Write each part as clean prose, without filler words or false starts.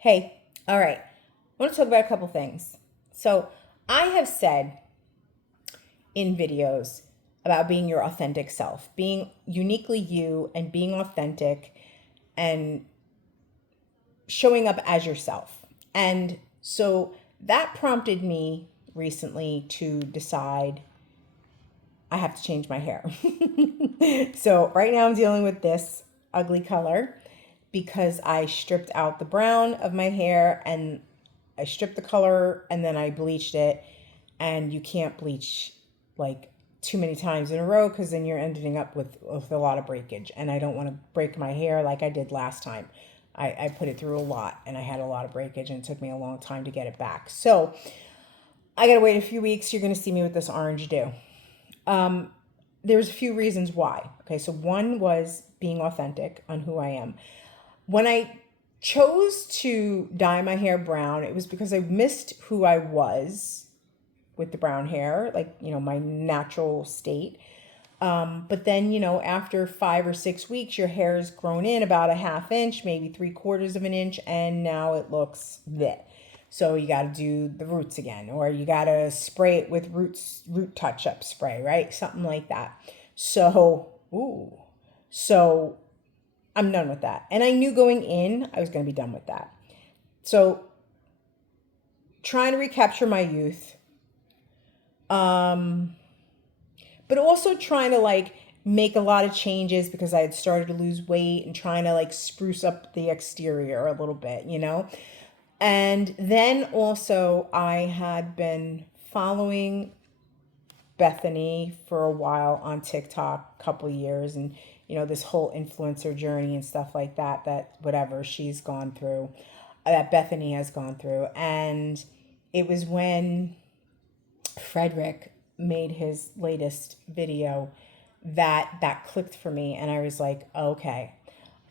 Hey, all right. I want to talk about a couple things. So, I have said in videos about being your authentic self, being uniquely you and being authentic and showing up as yourself. And so that prompted me recently to decide I have to change my hair. So, right now I'm dealing with this ugly color because I stripped out the brown of my hair and I stripped the color and then I bleached it. And you can't bleach like too many times in a row because then you're ending up with a lot of breakage. And I don't want to break my hair like I did last time. I put it through a lot and I had a lot of breakage and it took me a long time to get it back. So I got to wait a few weeks. You're going to see me with this orange do. Um, there's a few reasons why. Okay, so one was being authentic on who I am. When I chose to dye my hair brown, it was because I missed who I was with the brown hair, like, my natural state. But then, after 5 or 6 weeks, your hair has grown in about a half inch, maybe 3/4 of an inch, and now it looks that. So you got to do the roots again, or you got to spray it with root touch up spray, right? Something like that. So I'm done with that. And I knew going in, I was going to be done with that. So trying to recapture my youth, um, but also trying to like make a lot of changes because I had started to lose weight and trying to like spruce up the exterior a little bit. And then also I had been following Bethany for a while on TikTok, a couple years, and this whole influencer journey and stuff like that whatever she's gone through, that Bethany has gone through. And it was when Frederick made his latest video that clicked for me, and I was like, okay,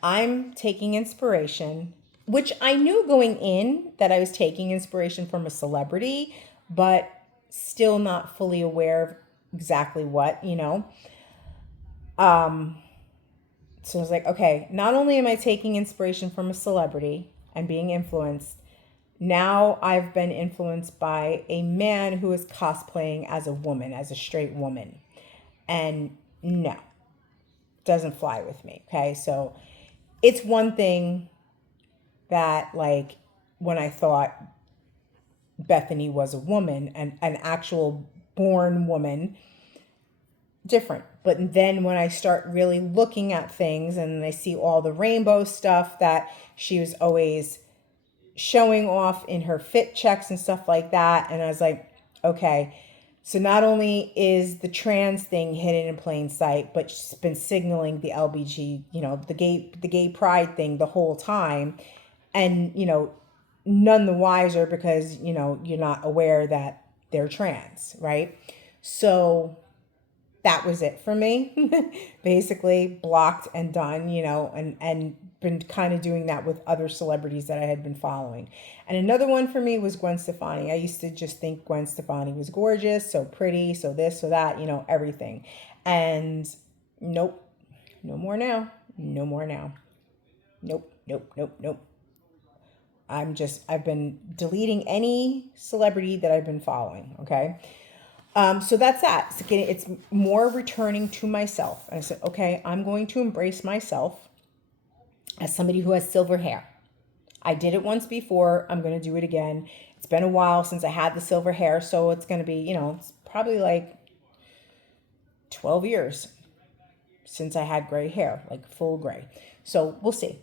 I'm taking inspiration, which I knew going in that I was taking inspiration from a celebrity, but still not fully aware of exactly what. Um, so I was like, okay, not only am I taking inspiration from a celebrity and being influenced, now I've been influenced by a man who is cosplaying as a woman, as a straight woman. And no, doesn't fly with me. Okay. So it's one thing that, like, when I thought Bethany was a woman and an actual born woman, different. But then when I start really looking at things and I see all the rainbow stuff that she was always showing off in her fit checks and stuff like that, and I was like, okay, so not only is the trans thing hidden in plain sight, but she's been signaling the LBG, the gay pride thing the whole time, and none the wiser because you're not aware that they're trans, right? So that was it for me. Basically blocked and done, and been kind of doing that with other celebrities that I had been following. And another one for me was Gwen Stefani. I used to just think Gwen Stefani was gorgeous, so pretty, so this, so that, everything. And nope, no more now. No more now. Nope, nope, nope, nope. I've been deleting any celebrity that I've been following, okay? So that's that. It's more returning to myself. And I said, okay, I'm going to embrace myself as somebody who has silver hair. I did it once before. I'm going to do it again. It's been a while since I had the silver hair. So it's going to be, it's probably like 12 years since I had gray hair, like full gray. So we'll see.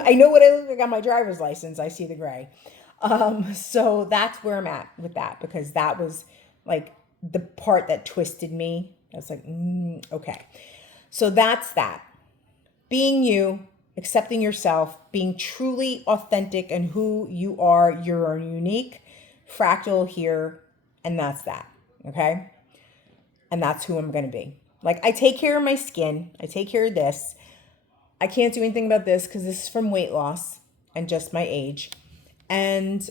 I know what I look like on my driver's license. I see the gray. So that's where I'm at with that, because that was like the part that twisted me. I was like, okay. So that's that. Being you, accepting yourself, being truly authentic and who you are. You're unique, fractal here, and that's that. Okay? And that's who I'm going to be. Like, I take care of my skin. I take care of this. I can't do anything about this because this is from weight loss and just my age. And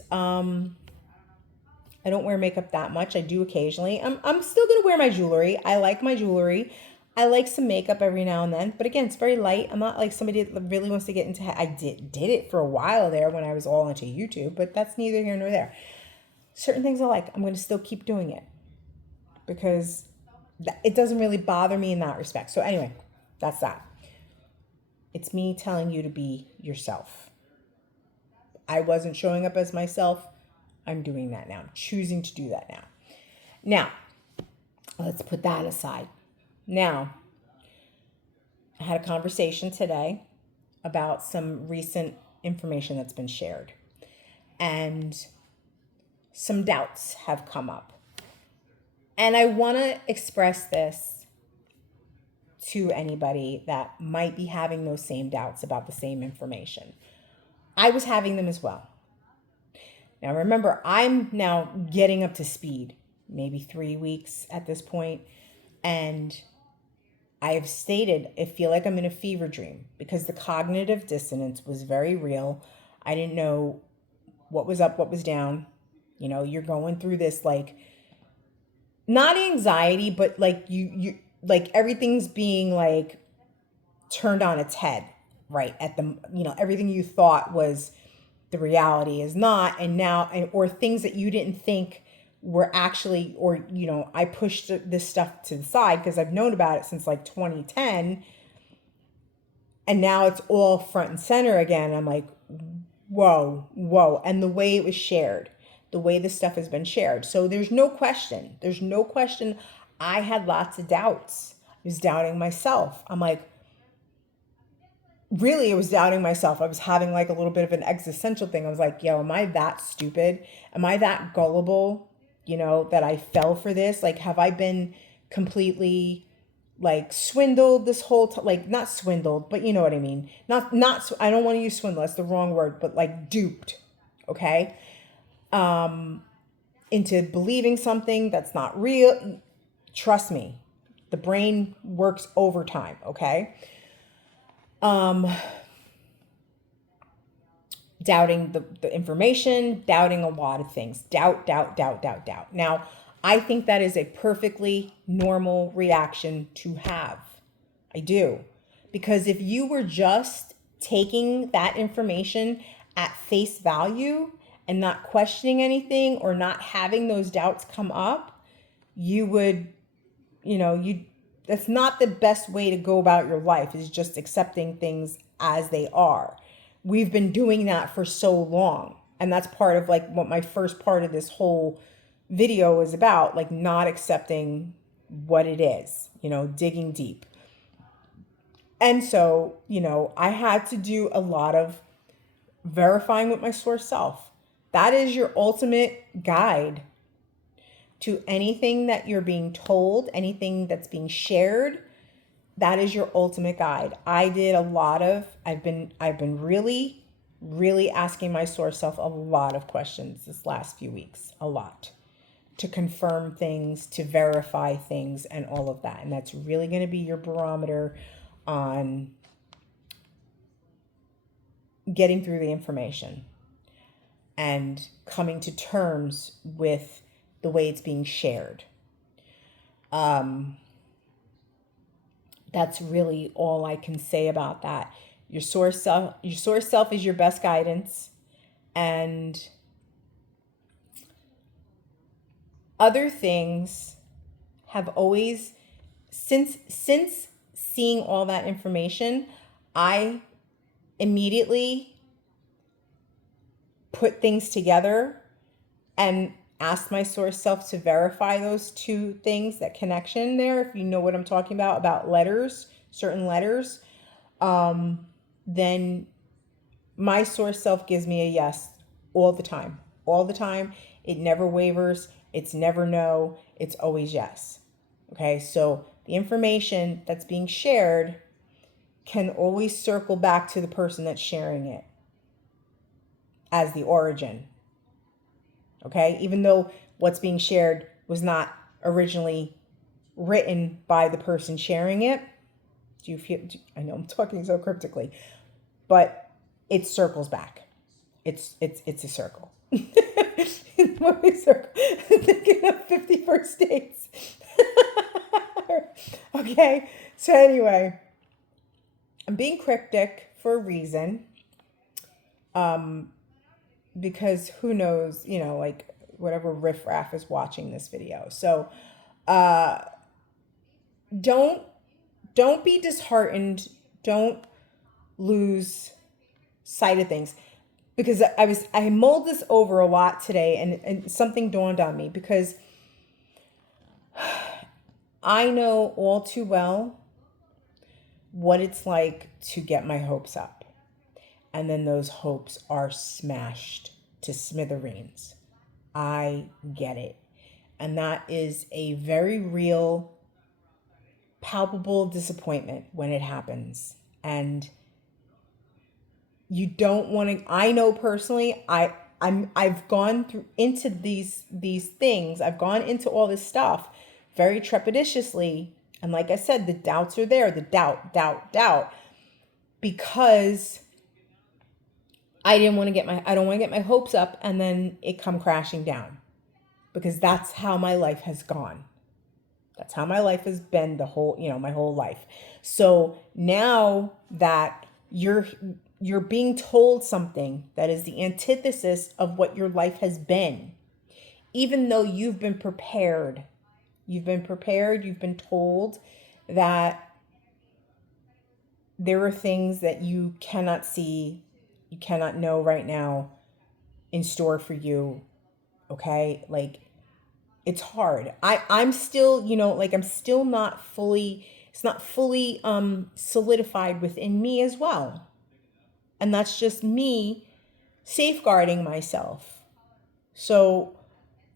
I don't wear makeup that much. I do occasionally. I'm still going to wear my jewelry. I like my jewelry. I like some makeup every now and then, but again, it's very light. I'm not like somebody that really wants to get into. I did it for a while there when I was all into YouTube, but that's neither here nor there. Certain things I like, I'm going to still keep doing it because it doesn't really bother me in that respect. So anyway, that's that. It's me telling you to be yourself. I wasn't showing up as myself. I'm doing that now. I'm choosing to do that now. Now, let's put that aside. Now, I had a conversation today about some recent information that's been shared. And some doubts have come up. And I want to express this to anybody that might be having those same doubts about the same information. I was having them as well. Now remember, I'm now getting up to speed, maybe 3 weeks at this point, and I have stated I feel like I'm in a fever dream because the cognitive dissonance was very real. I didn't know what was up, what was down. You know, you're going through this like not anxiety, but like you like everything's being like turned on its head, right? At the, you know, everything you thought was the reality is not, and now, or things that you didn't think were actually, or, you know, I pushed this stuff to the side because I've known about it since like 2010, and now it's all front and center again. I'm like, whoa. And the way it was shared, the way this stuff has been shared. So there's no question. I had lots of doubts. I was doubting myself. I'm like, really, I was doubting myself. I was having like a little bit of an existential thing. I was like, yo, am I that stupid? Am I that gullible? You know, that I fell for this? Like, have I been completely like swindled this whole time? Like, not swindled, but you know what I mean? Not, I don't want to use swindle. That's the wrong word, but like duped. Okay. Into believing something that's not real. Trust me, the brain works overtime. Okay. Doubting the information, doubting a lot of things. Doubt. Now, I think that is a perfectly normal reaction to have. I do. Because if you were just taking that information at face value and not questioning anything or not having those doubts come up, you would, you know, that's not the best way to go about your life, is just accepting things as they are. We've been doing that for so long. And that's part of like what my first part of this whole video is about, like not accepting what it is, you know, digging deep. And so, you know, I had to do a lot of verifying with my source self. That is your ultimate guide to anything that you're being told, anything that's being shared. That is your ultimate guide. I've been really asking my source self a lot of questions this last few weeks, a lot, to confirm things, to verify things, and all of that. And that's really going to be your barometer on getting through the information and coming to terms with the way it's being shared. That's really all I can say about that. Your source self is your best guidance, and other things have always, since seeing all that information, I immediately put things together and asked my source self to verify those two things, that connection there. If you know what I'm talking about letters, certain letters, then my source self gives me a yes all the time. It never wavers. It's never no. It's always yes. Okay. So the information that's being shared can always circle back to the person that's sharing it as the origin. Okay, even though what's being shared was not originally written by the person sharing it. Do you feel? I know I'm talking so cryptically, but it circles back. It's a circle. What we circle? I'm thinking of 50 First Dates. Okay, so anyway, I'm being cryptic for a reason. Because who knows, like whatever riffraff is watching this video. So uh don't don't be disheartened. Don't lose sight of things. Because I mulled this over a lot today, and something dawned on me, because I know all too well what it's like to get my hopes up. And then those hopes are smashed to smithereens. I get it. And that is a very real, palpable disappointment when it happens. And you don't want to, I know personally, I've gone through into these things. I've gone into all this stuff very trepidatiously. And like I said, the doubts are there, the doubt, because I don't want to get my hopes up and then it come crashing down, because that's how my life has gone. That's how my life has been my whole life. So now that you're being told something that is the antithesis of what your life has been, even though you've been prepared, you've been told that there are things that you cannot see, you cannot know right now in store for you. Okay? Like, it's hard. I'm still, like, I'm still not fully, it's not fully solidified within me as well. And that's just me safeguarding myself. So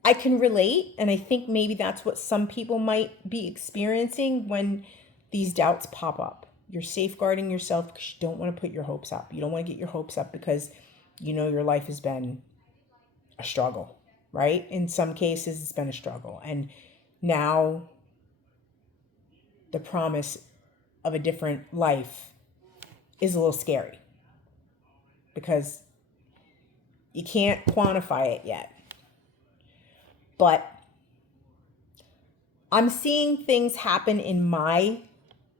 I can relate, and I think maybe that's what some people might be experiencing when these doubts pop up. You're safeguarding yourself because you don't want to put your hopes up. You don't want to get your hopes up because your life has been a struggle, right? In some cases, it's been a struggle. And now the promise of a different life is a little scary because you can't quantify it yet. But I'm seeing things happen in my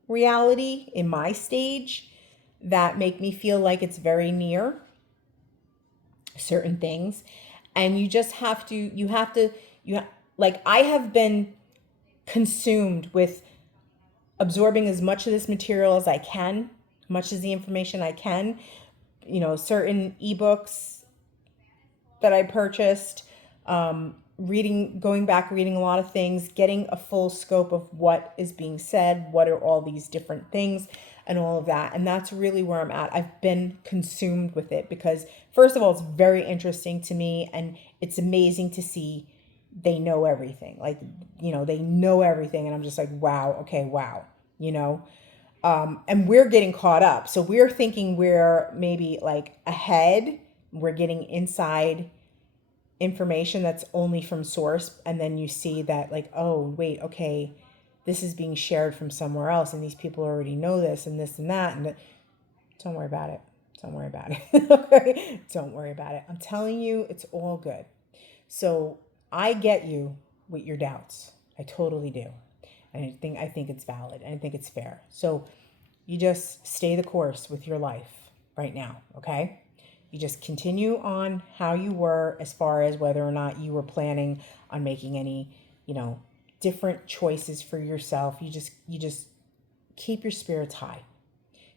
reality, in my stage, that make me feel like it's very near certain things. And you just have to, like, I have been consumed with absorbing as much of this material as I can, much as the information I can, certain ebooks that I purchased, going back, reading a lot of things, getting a full scope of what is being said, what are all these different things and all of that. And that's really where I'm at. I've been consumed with it because, first of all, it's very interesting to me, and it's amazing to see they know everything. Like, they know everything. And I'm just like, wow, okay, wow, and we're getting caught up. So we're thinking we're maybe like ahead. We're getting inside information that's only from source. And then you see that, like, oh, wait, okay, this is being shared from somewhere else. And these people already know this and this and that. And don't worry about it. Don't worry about it. Don't worry about it. I'm telling you, it's all good. So I get you with your doubts. I totally do. And I think it's valid, and I think it's fair. So you just stay the course with your life right now, okay? You just continue on how you were, as far as whether or not you were planning on making any, different choices for yourself. You just keep your spirits high.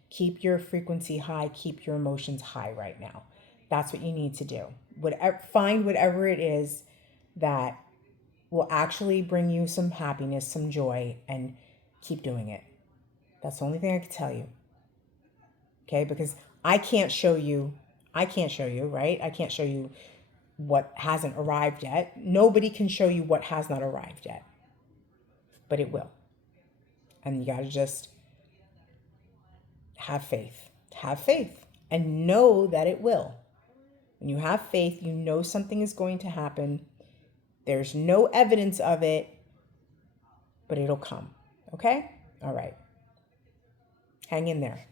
Keep your frequency high, keep your emotions high right now. That's what you need to do. Find whatever it is that will actually bring you some happiness, some joy, and keep doing it. That's the only thing I can tell you. Okay? Because I can't show you, right? I can't show you what hasn't arrived yet. Nobody can show you what has not arrived yet. But it will. And you got to just have faith. Have faith and know that it will. When you have faith, you know something is going to happen. There's no evidence of it, but it'll come. Okay? All right. Hang in there.